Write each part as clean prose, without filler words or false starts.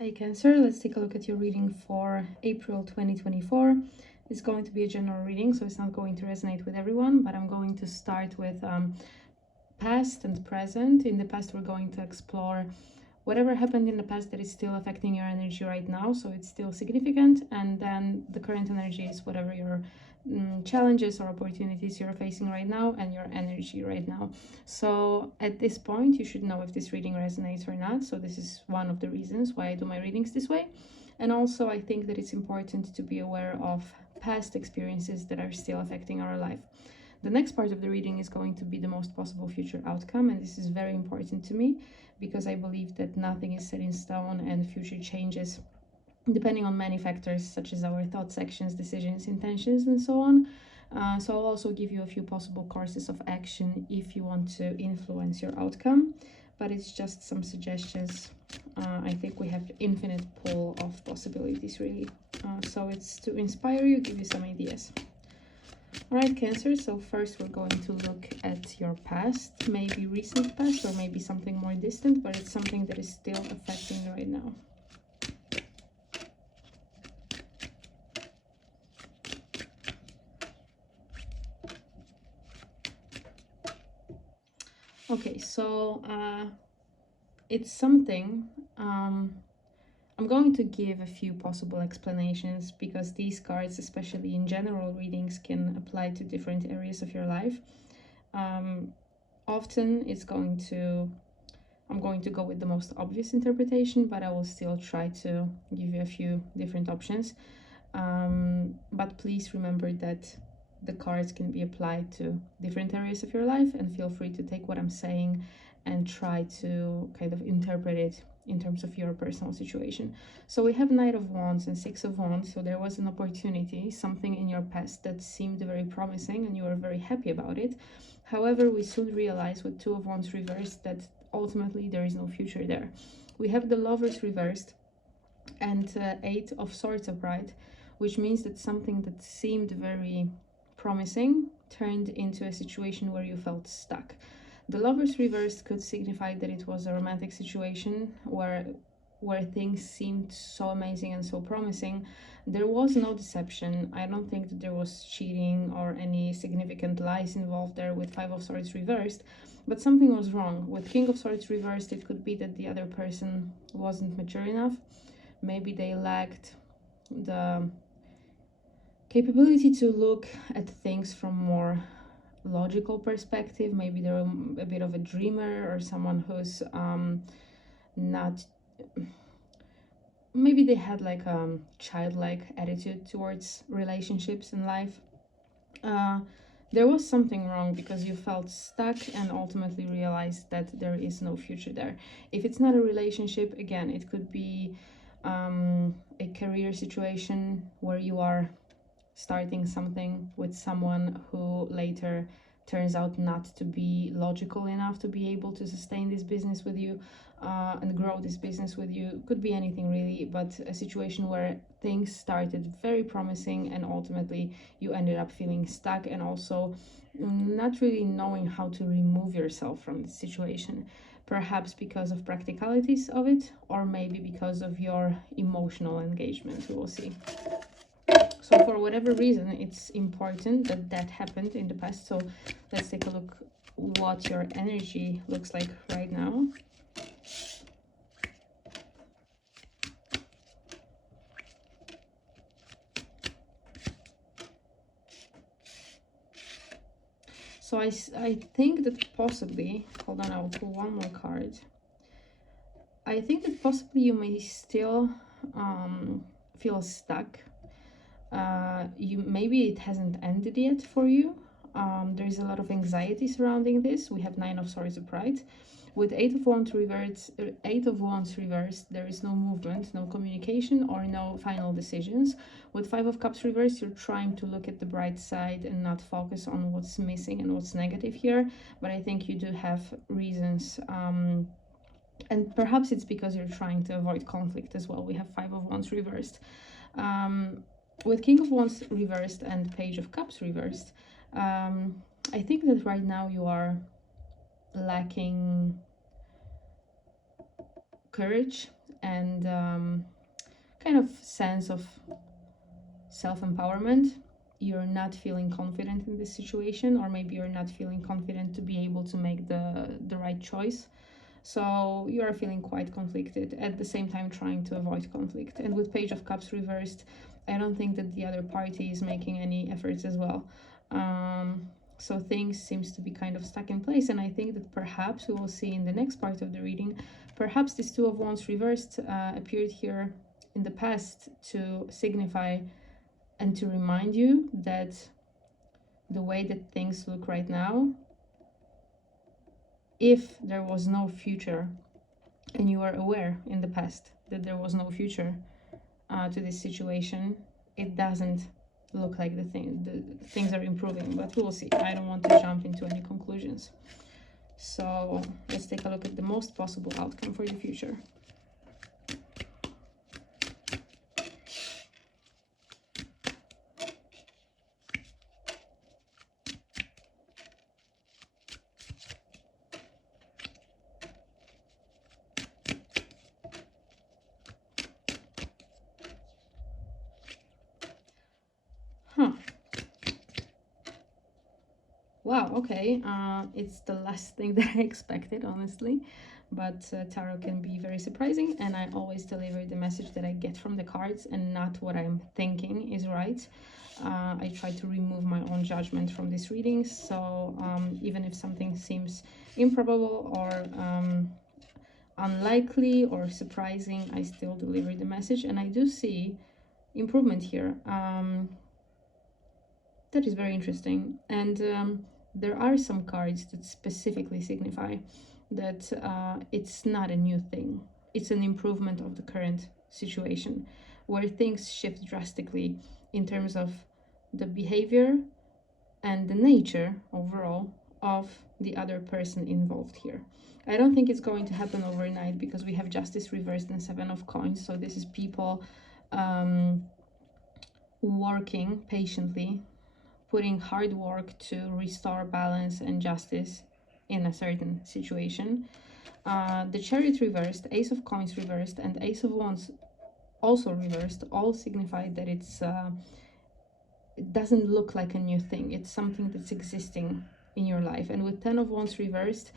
Hey Cancer, let's take a look at your reading for April 2024. It's going to be a general reading, so it's not going to resonate with everyone, but I'm going to start with past and present. In the past, we're going to explore whatever happened in the past that is still affecting your energy right now, so it's still significant, and then the current energy is whatever your challenges or opportunities you're facing right now and your energy right now. So at this point you should know if this reading resonates or not, so this is one of the reasons why I do my readings this way. And also I think that it's important to be aware of past experiences that are still affecting our life. The next part of the reading is going to be the most possible future outcome, and this is very important to me because I believe that nothing is set in stone and future changes depending on many factors such as our thought sections, decisions, intentions, and so on. So I'll also give you a few possible courses of action if you want to influence your outcome, but it's just some suggestions. I think we have infinite pool of possibilities really. So it's to inspire you, give you some ideas. All right, Cancer, so first we're going to look at your past, maybe recent past or maybe something more distant, but it's something that is still affecting you right now. Okay, so it's something, I'm going to give a few possible explanations because these cards, especially in general readings, can apply to different areas of your life. Often I'm going to go with the most obvious interpretation, but I will still try to give you a few different options. But please remember that the cards can be applied to different areas of your life, and feel free to take what I'm saying and try to kind of interpret it in terms of your personal situation. So we have Knight of Wands and Six of Wands, so there was an opportunity, something in your past that seemed very promising and you were very happy about it. However, we soon realize with Two of Wands reversed that ultimately there is no future there. We have the Lovers reversed and Eight of Swords upright, which means that something that seemed very promising turned into a situation where you felt stuck. The Lovers reversed could signify that it was a romantic situation where things seemed so amazing and so promising. There was no deception. I don't think that there was cheating or any significant lies involved there with Five of Swords reversed, but something was wrong. With King of Swords reversed, it could be that the other person wasn't mature enough. Maybe they lacked the capability to look at things from more logical perspective. Maybe they're a bit of a dreamer or someone who's not, maybe they had like a childlike attitude towards relationships in life. There was something wrong because you felt stuck and ultimately realized that there is no future there. If it's not a relationship, again, it could be a career situation where you are starting something with someone who later turns out not to be logical enough to be able to sustain this business with you and grow this business with you. Could be anything really, but a situation where things started very promising and ultimately you ended up feeling stuck and also not really knowing how to remove yourself from the situation, perhaps because of practicalities of it or maybe because of your emotional engagement. We will see. So for whatever reason, it's important that that happened in the past. So let's take a look what your energy looks like right now. So I think that possibly, hold on, I will pull one more card. I think that possibly you may still feel stuck. Maybe it hasn't ended yet for you. There's a lot of anxiety surrounding this. We have Nine of Swords upright. With Eight of Wands reversed, there is no movement, no communication, or no final decisions. With Five of Cups reversed, you're trying to look at the bright side and not focus on what's missing and what's negative here. But I think you do have reasons, and perhaps it's because you're trying to avoid conflict as well. We have Five of Wands reversed. With King of Wands reversed and Page of Cups reversed, I think that right now you are lacking courage and kind of sense of self-empowerment. You're not feeling confident in this situation, or maybe you're not feeling confident to be able to make the right choice. So you are feeling quite conflicted, at the same time trying to avoid conflict. And with Page of Cups reversed, I don't think that the other party is making any efforts as well. So things seems to be kind of stuck in place, and I think that perhaps we will see in the next part of the reading, perhaps this Two of Wands reversed appeared here in the past to signify and to remind you that the way that things look right now, if there was no future and you were aware in the past that there was no future to this situation, it doesn't look like the things are improving, but we will see. I don't want to jump into any conclusions. So let's take a look at the most possible outcome for the future. Wow, okay, it's the last thing that I expected, honestly, but tarot can be very surprising, and I always deliver the message that I get from the cards and not what I'm thinking is right. I try to remove my own judgment from these readings, so even if something seems improbable or unlikely or surprising, I still deliver the message, and I do see improvement here. That is very interesting, and there are some cards that specifically signify that it's not a new thing. It's an improvement of the current situation, where things shift drastically in terms of the behavior and the nature overall of the other person involved here. I don't think it's going to happen overnight, because we have Justice reversed and Seven of Coins, so this is people working patiently, putting hard work to restore balance and justice in a certain situation. The Chariot reversed, Ace of Coins reversed, and Ace of Wands also reversed all signify that it doesn't look like a new thing. It's something that's existing in your life. And with Ten of Wands reversed,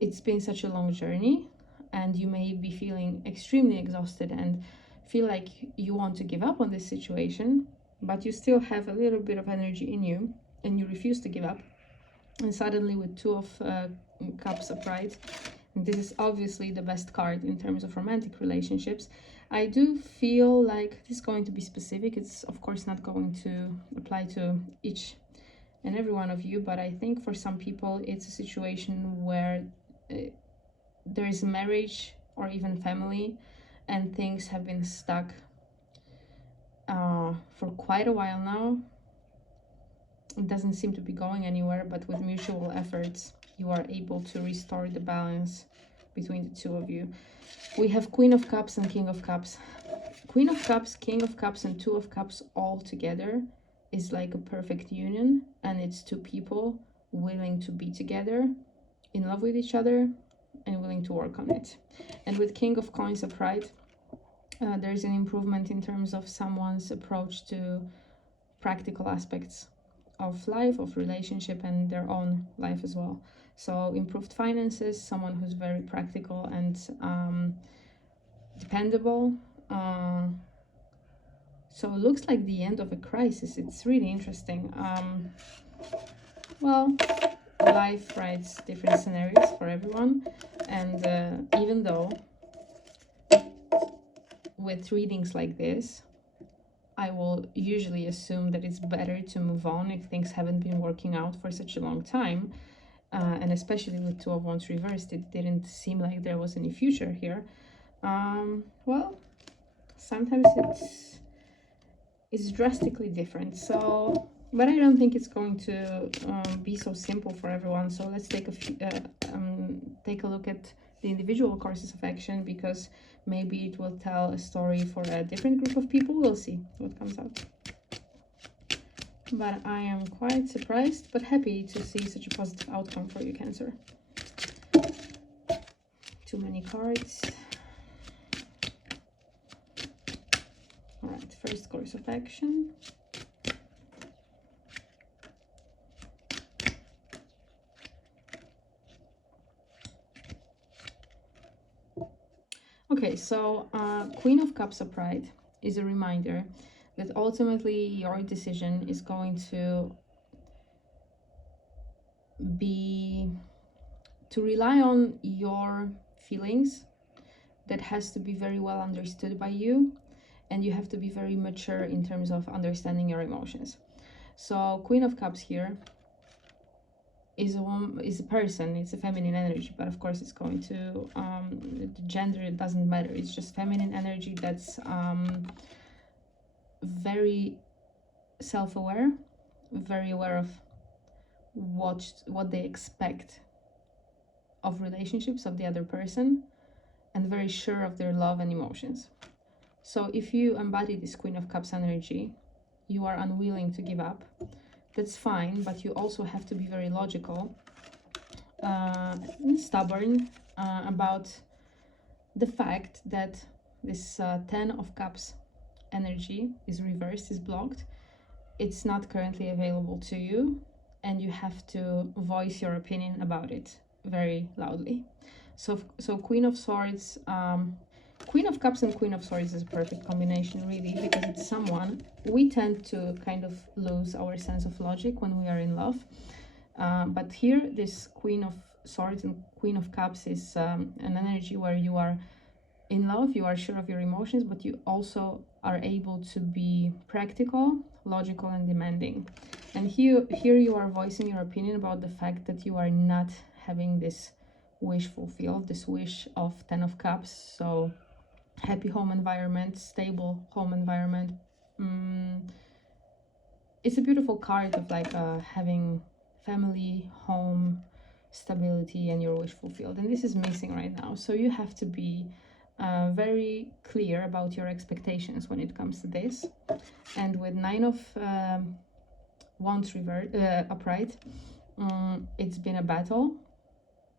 it's been such a long journey, and you may be feeling extremely exhausted and feel like you want to give up on this situation, but you still have a little bit of energy in you and you refuse to give up. And suddenly with Two of Cups upright, and this is obviously the best card in terms of romantic relationships, I do feel like this is going to be specific. It's of course not going to apply to each and every one of you, but I think for some people it's a situation where there is marriage or even family, and things have been stuck for quite a while now. It doesn't seem to be going anywhere, but with mutual efforts you are able to restore the balance between the two of you. We have Queen of Cups and King of Cups. Queen of Cups, King of Cups, and Two of Cups all together is like a perfect union, and it's two people willing to be together, in love with each other, and willing to work on it. And with King of Coins upright, there's an improvement in terms of someone's approach to practical aspects of life, of relationship, and their own life as well. So improved finances, someone who's very practical and dependable. So it looks like the end of a crisis. It's really interesting. Well, life writes different scenarios for everyone, and even though with readings like this, I will usually assume that it's better to move on if things haven't been working out for such a long time, and especially with Two of Wands reversed, it didn't seem like there was any future here. Well, sometimes it's drastically different. So, but I don't think it's going to be so simple for everyone. So let's take a look at the individual courses of action, because maybe it will tell a story for a different group of people. We'll see what comes out. But I am quite surprised but happy to see such a positive outcome for you, Cancer. Too many cards. All right, first course of action. Okay, so Queen of Cups upright is a reminder that ultimately your decision is going to be to rely on your feelings. That has to be very well understood by you, and you have to be very mature in terms of understanding your emotions. So Queen of Cups here is a person, it's a feminine energy, but of course it's going to the gender, it doesn't matter, it's just feminine energy that's very self-aware, very aware of what they expect of relationships of the other person, and very sure of their love and emotions. So if you embody this Queen of Cups energy, you are unwilling to give up. That's fine, but you also have to be very logical and stubborn about the fact that this Ten of Cups energy is reversed, is blocked. It's not currently available to you, and you have to voice your opinion about it very loudly. So Queen of Swords, Queen of Cups and Queen of Swords is a perfect combination, really, because it's someone we tend to kind of lose our sense of logic when we are in love. But here, this Queen of Swords and Queen of Cups is an energy where you are in love, you are sure of your emotions, but you also are able to be practical, logical, and demanding. And here you are voicing your opinion about the fact that you are not having this wish fulfilled, this wish of Ten of Cups. So happy home environment, stable home environment. It's a beautiful card of like having family, home, stability, and your wish fulfilled. And this is missing right now. So you have to be very clear about your expectations when it comes to this. And with Nine of Wands upright, it's been a battle.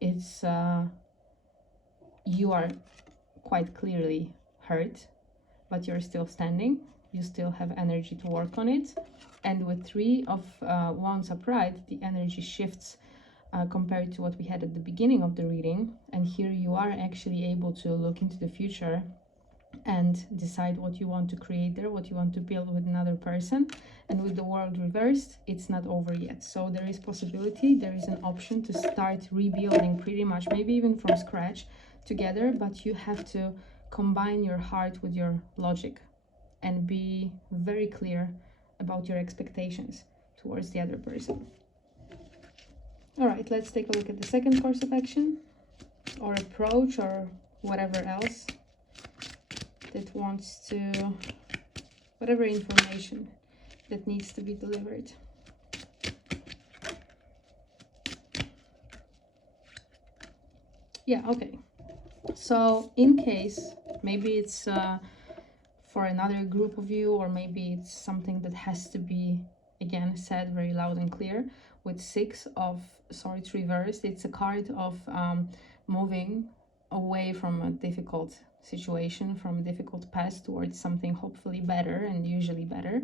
It's you are quite clearly hurt, but you're still standing. You still have energy to work on it. And with Three of Wands upright, the energy shifts compared to what we had at the beginning of the reading. And here you are actually able to look into the future and decide what you want to create there, what you want to build with another person. And with the World reversed, it's not over yet. So there is possibility, there is an option to start rebuilding pretty much, maybe even from scratch together, but you have to combine your heart with your logic and be very clear about your expectations towards the other person. All right, let's take a look at the second course of action or approach or whatever else that wants to, whatever information that needs to be delivered. Yeah, okay. So in case, maybe it's for another group of you, or maybe it's something that has to be, again, said very loud and clear. With Six of Swords reversed, it's a card of moving away from a difficult situation, from a difficult past towards something hopefully better, and usually better.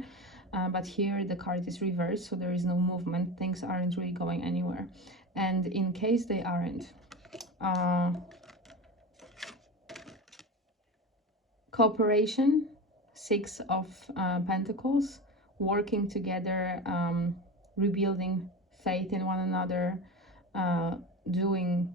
But here the card is reversed, so there is no movement. Things aren't really going anywhere. And in case they aren't, cooperation, Six of Pentacles, working together, rebuilding faith in one another, doing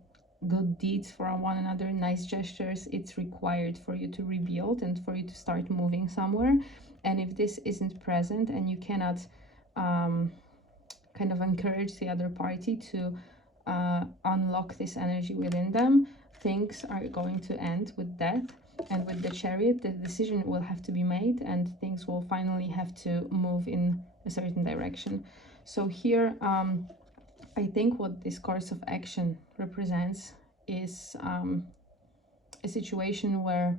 good deeds for one another, nice gestures. It's required for you to rebuild and for you to start moving somewhere. And if this isn't present and you cannot kind of encourage the other party to unlock this energy within them, things are going to end with death. And with the Chariot, the decision will have to be made and things will finally have to move in a certain direction. So here, I think what this course of action represents is a situation where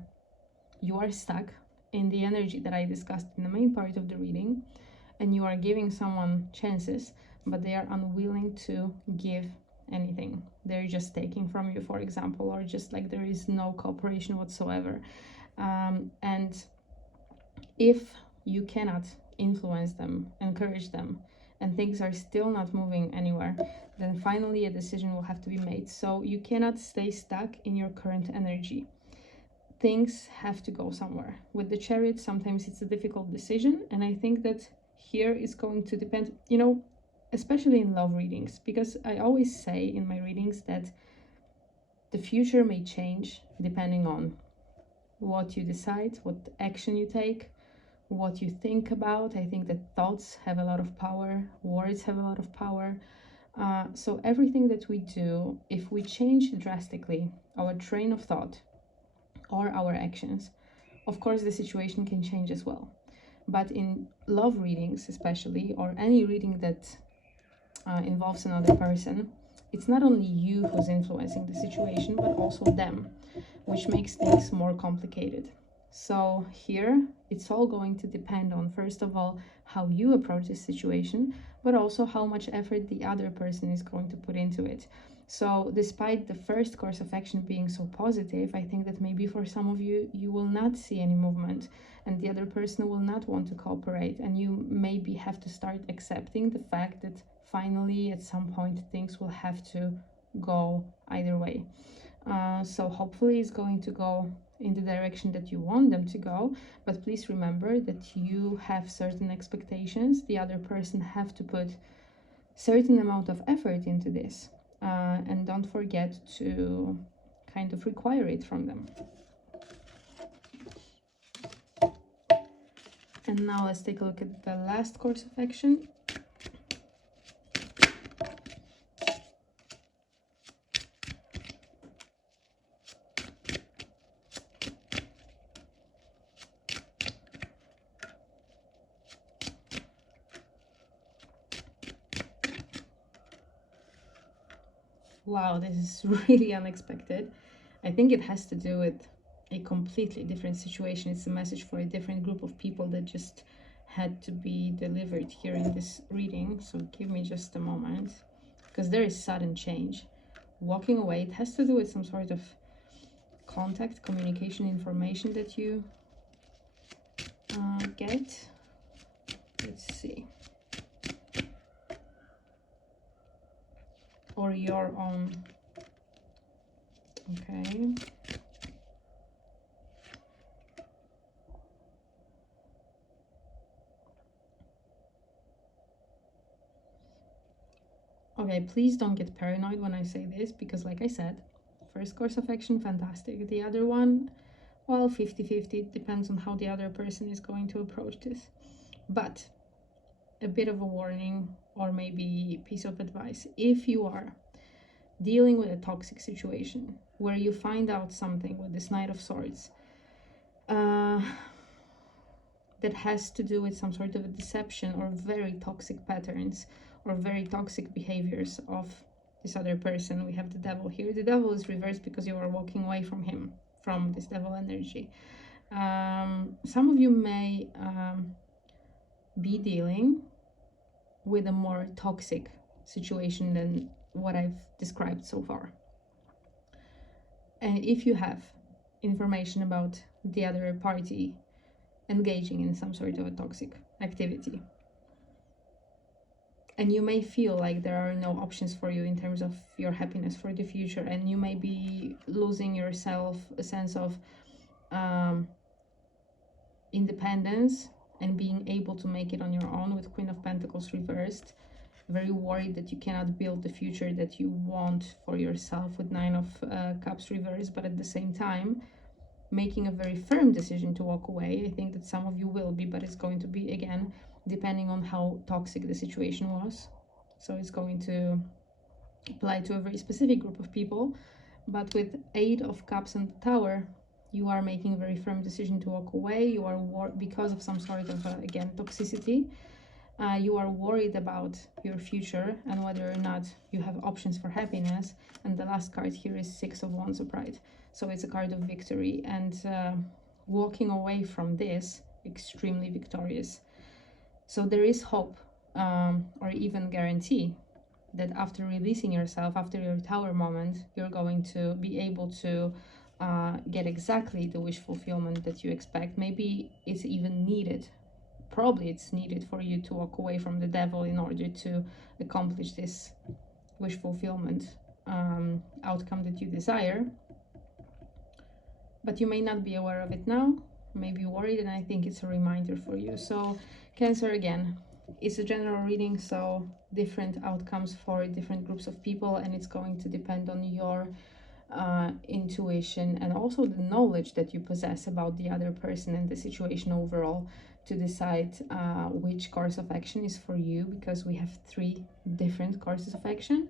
you are stuck in the energy that I discussed in the main part of the reading, and you are giving someone chances, but they are unwilling to give anything. They're just taking from you, for example, or just like there is no cooperation whatsoever. And if you cannot influence them, encourage them, and things are still not moving anywhere, then finally a decision will have to be made. So you cannot stay stuck in your current energy. Things have to go somewhere. With the Chariot, sometimes it's a difficult decision, and I think that here is going to depend, especially in love readings, because I always say in my readings that the future may change depending on what you decide, what action you take, what you think about. I think that thoughts have a lot of power, words have a lot of power. So everything that we do, if we change drastically our train of thought or our actions, of course the situation can change as well. But in love readings especially, or any reading that involves another person, it's not only you who's influencing the situation, but also them, which makes things more complicated. So here, it's all going to depend on, first of all, how you approach this situation, but also how much effort the other person is going to put into it. So despite the first course of action being so positive, I think that maybe for some of you, you will not see any movement, and the other person will not want to cooperate, and you maybe have to start accepting the fact that finally at some point things will have to go either way. So hopefully it's going to go in the direction that you want them to go, but please remember that you have certain expectations. The other person have to put certain amount of effort into this, and don't forget to kind of require it from them. And now let's take a look at the last course of action. Wow, this is really unexpected. I think it has to do with a completely different situation. It's a message for a different group of people that just had to be delivered here in this reading. So give me just a moment, because there is sudden change. Walking away, it has to do with some sort of contact, communication, information that you get. Let's see. Or your own. Okay. Okay, please don't get paranoid when I say this, because like I said, first course of action, fantastic. The other one, well, 50-50, it depends on how the other person is going to approach this. But a bit of a warning, or maybe piece of advice. If you are dealing with a toxic situation where you find out something with this Knight of Swords that has to do with some sort of a deception or very toxic patterns or very toxic behaviors of this other person, we have the Devil here. The Devil is reversed because you are walking away from him, from this Devil energy. Some of you may be dealing with a more toxic situation than what I've described so far. And if you have information about the other party engaging in some sort of a toxic activity, and you may feel like there are no options for you in terms of your happiness for the future, and you may be losing yourself a sense of independence and being able to make it on your own with Queen of Pentacles reversed, very worried that you cannot build the future that you want for yourself with Nine of Cups reversed, but at the same time making a very firm decision to walk away. I think that some of you will be, but it's going to be, again, depending on how toxic the situation was. So it's going to apply to a very specific group of people. But with Eight of Cups and the Tower, you are making a very firm decision to walk away. You are because of some sort of, again, toxicity. You are worried about your future and whether or not you have options for happiness. And the last card here is Six of Wands upright. So it's a card of victory. And walking away from this, extremely victorious. So there is hope, or even guarantee, that after releasing yourself, after your Tower moment, you're going to be able to get exactly the wish fulfillment that you expect. Maybe it's even needed. Probably it's needed for you to walk away from the devil in order to accomplish this wish fulfillment outcome that you desire. But you may not be aware of it now, maybe worried, and I think it's a reminder for you. So Cancer, again, it's a general reading, so different outcomes for different groups of people, and it's going to depend on your intuition and also the knowledge that you possess about the other person and the situation overall to decide which course of action is for you, because we have 3 different courses of action.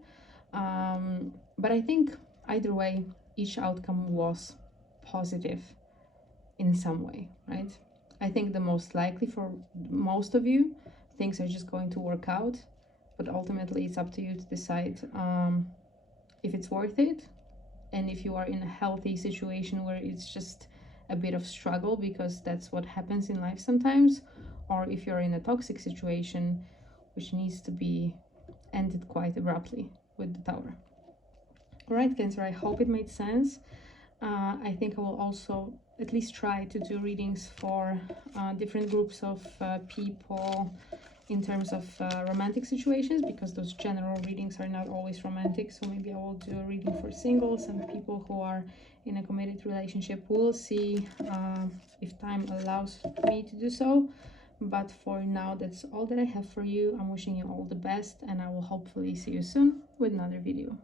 But I think either way, each outcome was positive in some way, right? I think the most likely for most of you, things are just going to work out, but ultimately it's up to you to decide if it's worth it, and if you are in a healthy situation where it's just a bit of struggle, because that's what happens in life sometimes, or if you're in a toxic situation which needs to be ended quite abruptly with the Tower. All right, Cancer, I hope it made sense. I think I will also at least try to do readings for different groups of people in terms of romantic situations, because those general readings are not always romantic. So maybe I will do a reading for singles and people who are in a committed relationship. We'll see if time allows me to do so. But for now, that's all that I have for you. I'm wishing you all the best, and I will hopefully see you soon with another video.